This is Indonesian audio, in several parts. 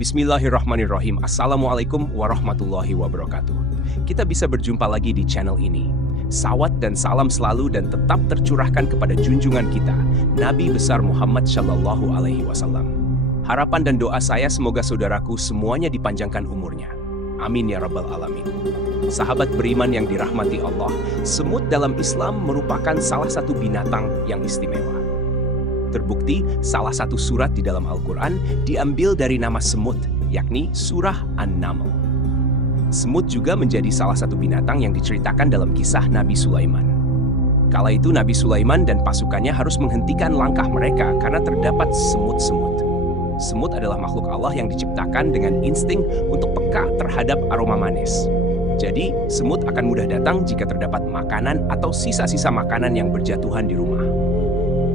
Bismillahirrahmanirrahim. Assalamualaikum warahmatullahi wabarakatuh. Kita bisa berjumpa lagi di channel ini. Salawat dan salam selalu dan tetap tercurahkan kepada junjungan kita, Nabi besar Muhammad Shallallahu Alaihi Wasallam. Harapan dan doa saya semoga saudaraku semuanya dipanjangkan umurnya. Amin ya rabbal alamin. Sahabat beriman yang dirahmati Allah, semut dalam Islam merupakan salah satu binatang yang istimewa. Terbukti, salah satu surat di dalam Al-Quran diambil dari nama semut, yakni Surah An-Naml. Semut juga menjadi salah satu binatang yang diceritakan dalam kisah Nabi Sulaiman. Kala itu Nabi Sulaiman dan pasukannya harus menghentikan langkah mereka karena terdapat semut-semut. Semut adalah makhluk Allah yang diciptakan dengan insting untuk peka terhadap aroma manis. Jadi, semut akan mudah datang jika terdapat makanan atau sisa-sisa makanan yang berjatuhan di rumah.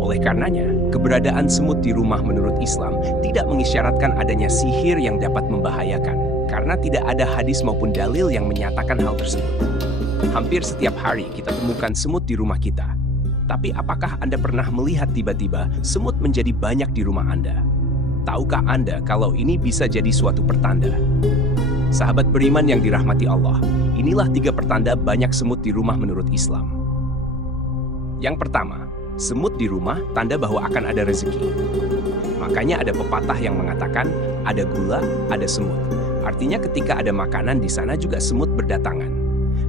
Oleh karenanya, keberadaan semut di rumah menurut Islam tidak mengisyaratkan adanya sihir yang dapat membahayakan, karena tidak ada hadis maupun dalil yang menyatakan hal tersebut. Hampir setiap hari kita temukan semut di rumah kita. Tapi apakah Anda pernah melihat tiba-tiba semut menjadi banyak di rumah Anda? Tahukah Anda kalau ini bisa jadi suatu pertanda? Sahabat beriman yang dirahmati Allah, inilah 3 pertanda banyak semut di rumah menurut Islam. Yang pertama, semut di rumah tanda bahwa akan ada rezeki. Makanya ada pepatah yang mengatakan, ada gula, ada semut. Artinya ketika ada makanan di sana juga semut berdatangan.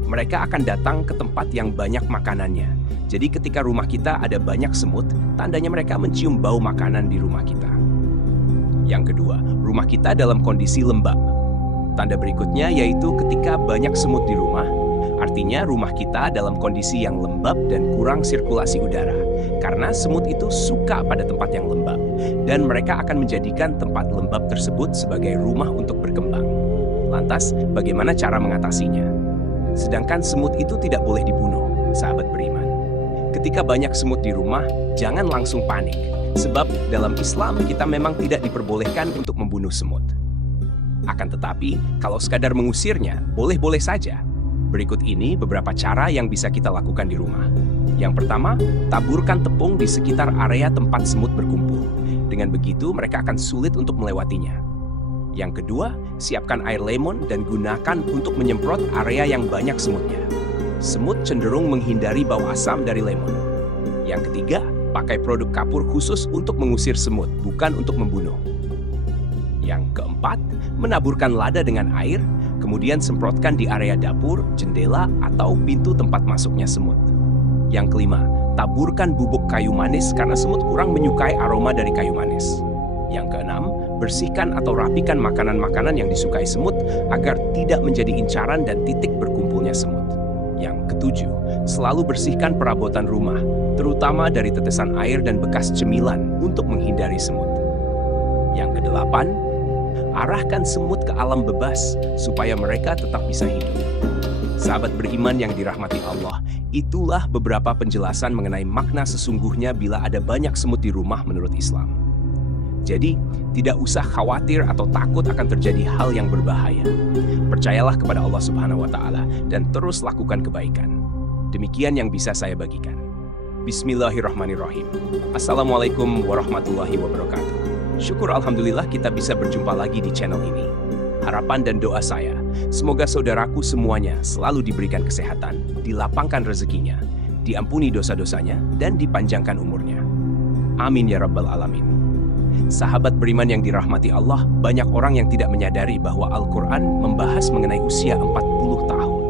Mereka akan datang ke tempat yang banyak makanannya. Jadi ketika rumah kita ada banyak semut, tandanya mereka mencium bau makanan di rumah kita. Yang kedua, rumah kita dalam kondisi lembab. Tanda berikutnya yaitu ketika banyak semut di rumah, artinya rumah kita dalam kondisi yang lembab dan kurang sirkulasi udara. Karena semut itu suka pada tempat yang lembab, dan mereka akan menjadikan tempat lembab tersebut sebagai rumah untuk berkembang. Lantas, bagaimana cara mengatasinya? Sedangkan semut itu tidak boleh dibunuh, sahabat beriman. Ketika banyak semut di rumah, jangan langsung panik. Sebab dalam Islam kita memang tidak diperbolehkan untuk membunuh semut. Akan tetapi, kalau sekadar mengusirnya, boleh-boleh saja. Berikut ini beberapa cara yang bisa kita lakukan di rumah. Yang pertama, taburkan tepung di sekitar area tempat semut berkumpul. Dengan begitu, mereka akan sulit untuk melewatinya. Yang kedua, siapkan air lemon dan gunakan untuk menyemprot area yang banyak semutnya. Semut cenderung menghindari bau asam dari lemon. Yang ketiga, pakai produk kapur khusus untuk mengusir semut, bukan untuk membunuh. Yang keempat, menaburkan lada dengan air, kemudian semprotkan di area dapur, jendela, atau pintu tempat masuknya semut. Yang kelima, taburkan bubuk kayu manis karena semut kurang menyukai aroma dari kayu manis. Yang keenam, bersihkan atau rapikan makanan-makanan yang disukai semut agar tidak menjadi incaran dan titik berkumpulnya semut. Yang ketujuh, selalu bersihkan perabotan rumah, terutama dari tetesan air dan bekas cemilan untuk menghindari semut. Yang kedelapan, arahkan semut ke alam bebas supaya mereka tetap bisa hidup. Sahabat beriman yang dirahmati Allah, itulah beberapa penjelasan mengenai makna sesungguhnya bila ada banyak semut di rumah menurut Islam. Jadi, tidak usah khawatir atau takut akan terjadi hal yang berbahaya. Percayalah kepada Allah Subhanahu wa Ta'ala dan terus lakukan kebaikan. Demikian yang bisa saya bagikan. Bismillahirrahmanirrahim. Assalamualaikum warahmatullahi wabarakatuh. Syukur alhamdulillah kita bisa berjumpa lagi di channel ini. Harapan dan doa saya, semoga saudaraku semuanya selalu diberikan kesehatan, dilapangkan rezekinya, diampuni dosa-dosanya, dan dipanjangkan umurnya. Amin ya rabbal alamin. Sahabat beriman yang dirahmati Allah, banyak orang yang tidak menyadari bahwa Al-Quran membahas mengenai usia 40 tahun.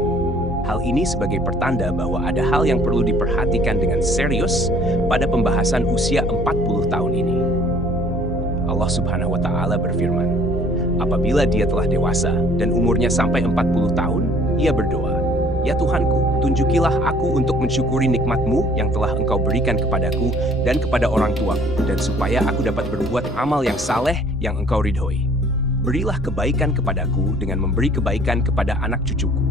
Hal ini sebagai pertanda bahwa ada hal yang perlu diperhatikan dengan serius pada pembahasan usia 40 tahun ini. Allah Subhanahu wa Ta'ala berfirman, apabila dia telah dewasa dan umurnya sampai 40 tahun, ia berdoa, ya Tuhanku, tunjukilah aku untuk mensyukuri nikmat-Mu yang telah Engkau berikan kepadaku dan kepada orang tuaku, dan supaya aku dapat berbuat amal yang saleh yang Engkau ridhoi. Berilah kebaikan kepadaku dengan memberi kebaikan kepada anak cucuku.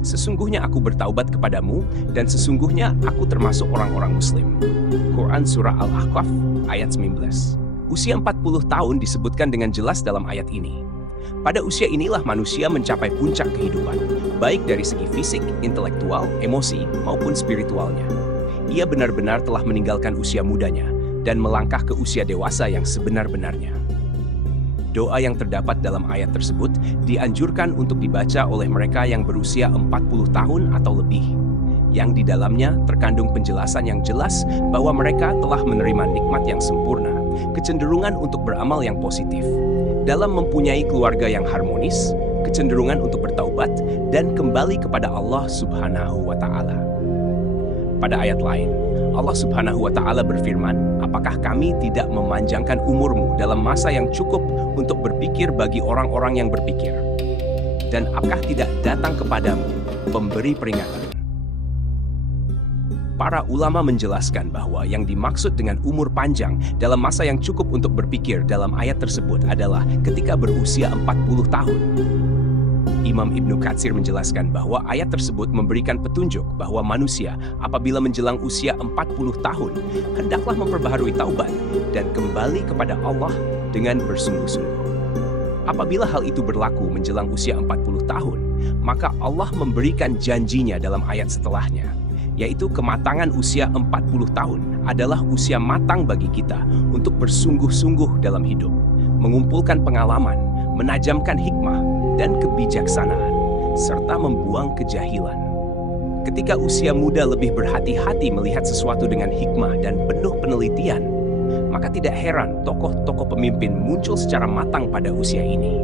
Sesungguhnya aku bertaubat kepadamu, dan sesungguhnya aku termasuk orang-orang Muslim. Quran Surah Al-Ahqaf ayat 19. Usia 40 tahun disebutkan dengan jelas dalam ayat ini. Pada usia inilah manusia mencapai puncak kehidupan, baik dari segi fisik, intelektual, emosi, maupun spiritualnya. Ia benar-benar telah meninggalkan usia mudanya dan melangkah ke usia dewasa yang sebenar-benarnya. Doa yang terdapat dalam ayat tersebut dianjurkan untuk dibaca oleh mereka yang berusia 40 tahun atau lebih, yang di dalamnya terkandung penjelasan yang jelas bahwa mereka telah menerima nikmat yang sempurna, kecenderungan untuk beramal yang positif, dalam mempunyai keluarga yang harmonis, kecenderungan untuk bertaubat, dan kembali kepada Allah Subhanahu wa Ta'ala. Pada ayat lain, Allah Subhanahu wa Ta'ala berfirman, "Apakah kami tidak memanjangkan umurmu dalam masa yang cukup untuk berpikir bagi orang-orang yang berpikir? Dan apakah tidak datang kepadamu pemberi peringatan?" Para ulama menjelaskan bahwa yang dimaksud dengan umur panjang dalam masa yang cukup untuk berpikir dalam ayat tersebut adalah ketika berusia 40 tahun. Imam Ibnu Katsir menjelaskan bahwa ayat tersebut memberikan petunjuk bahwa manusia apabila menjelang usia 40 tahun hendaklah memperbaharui taubat dan kembali kepada Allah dengan bersungguh-sungguh. Apabila hal itu berlaku menjelang usia 40 tahun, maka Allah memberikan janjinya dalam ayat setelahnya, yaitu kematangan usia 40 tahun adalah usia matang bagi kita untuk bersungguh-sungguh dalam hidup, mengumpulkan pengalaman, menajamkan hikmah dan kebijaksanaan, serta membuang kejahilan. Ketika usia muda lebih berhati-hati melihat sesuatu dengan hikmah dan penuh penelitian, maka tidak heran tokoh-tokoh pemimpin muncul secara matang pada usia ini.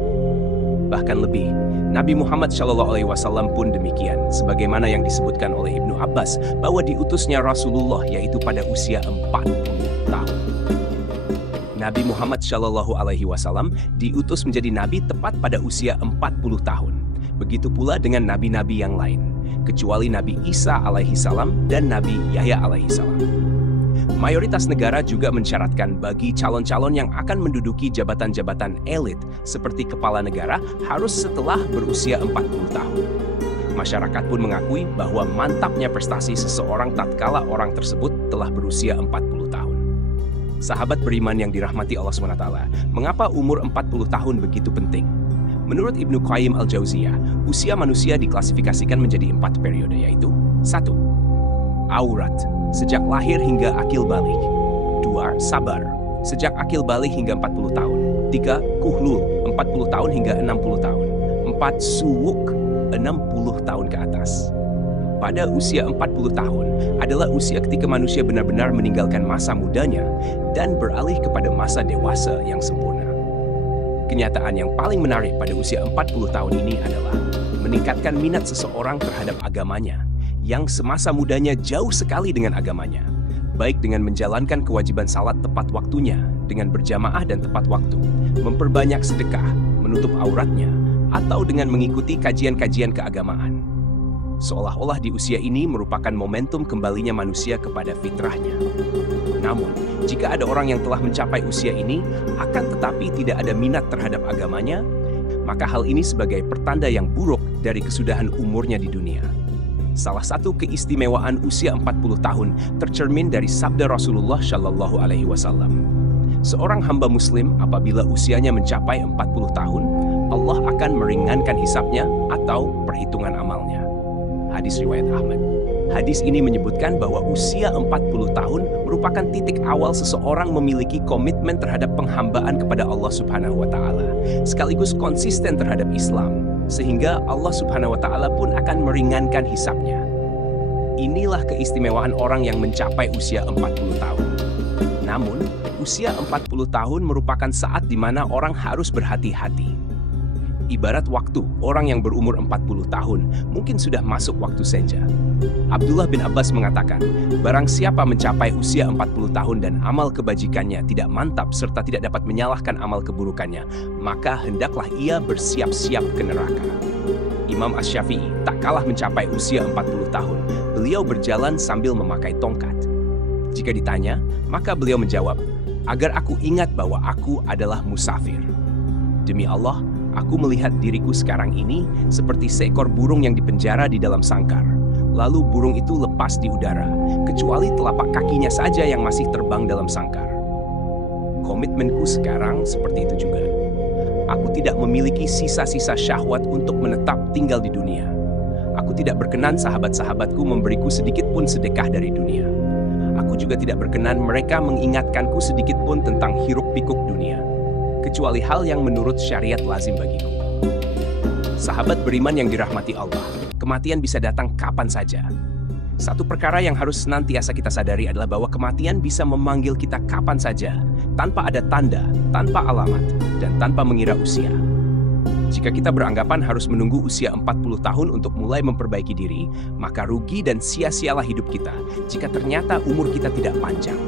Bahkan lebih, Nabi Muhammad SAW pun demikian, sebagaimana yang disebutkan oleh Ibnu Abbas bahwa diutusnya Rasulullah yaitu pada usia 40 tahun. Nabi Muhammad SAW diutus menjadi nabi tepat pada usia 40 tahun. Begitu pula dengan nabi-nabi yang lain, kecuali Nabi Isa alaihissalam dan Nabi Yahya alaihissalam. Mayoritas negara juga mensyaratkan bagi calon-calon yang akan menduduki jabatan-jabatan elit seperti kepala negara harus setelah berusia 40 tahun. Masyarakat pun mengakui bahwa mantapnya prestasi seseorang tatkala orang tersebut telah berusia 40 tahun. Sahabat beriman yang dirahmati Allah SWT, mengapa umur 40 tahun begitu penting? Menurut Ibnu Qayyim al-Jauziyah, usia manusia diklasifikasikan menjadi 4 periode, yaitu 1. Aurat, sejak lahir hingga akil balik. 2. Sabar, sejak akil balik hingga 40 tahun. 3. Kuhlul, 40 tahun hingga 60 tahun. 4. Suwuk, 60 tahun ke atas. Pada usia 40 tahun adalah usia ketika manusia benar-benar meninggalkan masa mudanya dan beralih kepada masa dewasa yang sempurna. Kenyataan yang paling menarik pada usia 40 tahun ini adalah meningkatkan minat seseorang terhadap agamanya yang semasa mudanya jauh sekali dengan agamanya, baik dengan menjalankan kewajiban salat tepat waktunya, dengan berjamaah dan tepat waktu, memperbanyak sedekah, menutup auratnya, atau dengan mengikuti kajian-kajian keagamaan. Seolah-olah di usia ini merupakan momentum kembalinya manusia kepada fitrahnya. Namun, jika ada orang yang telah mencapai usia ini, akan tetapi tidak ada minat terhadap agamanya, maka hal ini sebagai pertanda yang buruk dari kesudahan umurnya di dunia. Salah satu keistimewaan usia 40 tahun tercermin dari sabda Rasulullah Shallallahu Alaihi Wasallam. Seorang hamba muslim apabila usianya mencapai 40 tahun, Allah akan meringankan hisabnya atau perhitungan amalnya. Hadis riwayat Ahmad. Hadis ini menyebutkan bahwa usia 40 tahun merupakan titik awal seseorang memiliki komitmen terhadap penghambaan kepada Allah Subhanahu wa Ta'ala, sekaligus konsisten terhadap Islam, sehingga Allah Subhanahu wa Ta'ala pun akan meringankan hisabnya. Inilah keistimewaan orang yang mencapai usia 40 tahun. Namun, usia 40 tahun merupakan saat di mana orang harus berhati-hati. Ibarat waktu, orang yang berumur 40 tahun mungkin sudah masuk waktu senja. Abdullah bin Abbas mengatakan, barang siapa mencapai usia 40 tahun dan amal kebajikannya tidak mantap serta tidak dapat menyalahkan amal keburukannya, maka hendaklah ia bersiap-siap ke neraka. Imam Asy-Syafi'i tak kalah mencapai usia 40 tahun. Beliau berjalan sambil memakai tongkat. Jika ditanya, maka beliau menjawab, agar aku ingat bahwa aku adalah musafir. Demi Allah, aku melihat diriku sekarang ini seperti seekor burung yang dipenjara di dalam sangkar. Lalu burung itu lepas di udara, kecuali telapak kakinya saja yang masih terbang dalam sangkar. Komitmenku sekarang seperti itu juga. Aku tidak memiliki sisa-sisa syahwat untuk menetap tinggal di dunia. Aku tidak berkenan sahabat-sahabatku memberiku sedikit pun sedekah dari dunia. Aku juga tidak berkenan mereka mengingatkanku sedikit pun tentang hiruk-pikuk dunia. kecuali hal yang menurut syariat lazim bagiku. Sahabat beriman yang dirahmati Allah, kematian bisa datang kapan saja. Satu perkara yang harus senantiasa kita sadari adalah bahwa kematian bisa memanggil kita kapan saja, tanpa ada tanda, tanpa alamat, dan tanpa mengira usia. Jika kita beranggapan harus menunggu usia 40 tahun untuk mulai memperbaiki diri, maka rugi dan sia-sialah hidup kita jika ternyata umur kita tidak panjang.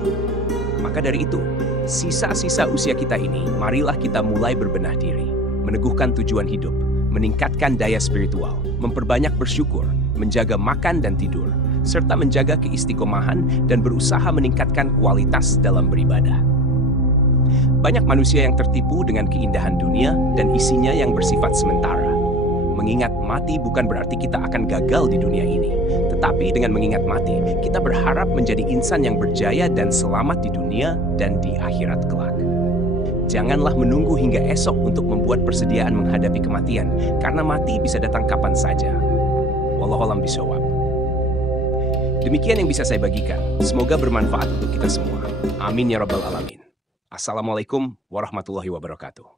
Maka dari itu, sisa-sisa usia kita ini, marilah kita mulai berbenah diri, meneguhkan tujuan hidup, meningkatkan daya spiritual, memperbanyak bersyukur, menjaga makan dan tidur, serta menjaga keistiqomahan dan berusaha meningkatkan kualitas dalam beribadah. Banyak manusia yang tertipu dengan keindahan dunia dan isinya yang bersifat sementara. Mengingat mati bukan berarti kita akan gagal di dunia ini, tetapi dengan mengingat mati, kita berharap menjadi insan yang berjaya dan selamat di dunia dan di akhirat kelak. Janganlah menunggu hingga esok untuk membuat persediaan menghadapi kematian, karena mati bisa datang kapan saja. Wallahu a'lam bishawab. Demikian yang bisa saya bagikan. Semoga bermanfaat untuk kita semua. Amin ya rabbal alamin. Assalamualaikum warahmatullahi wabarakatuh.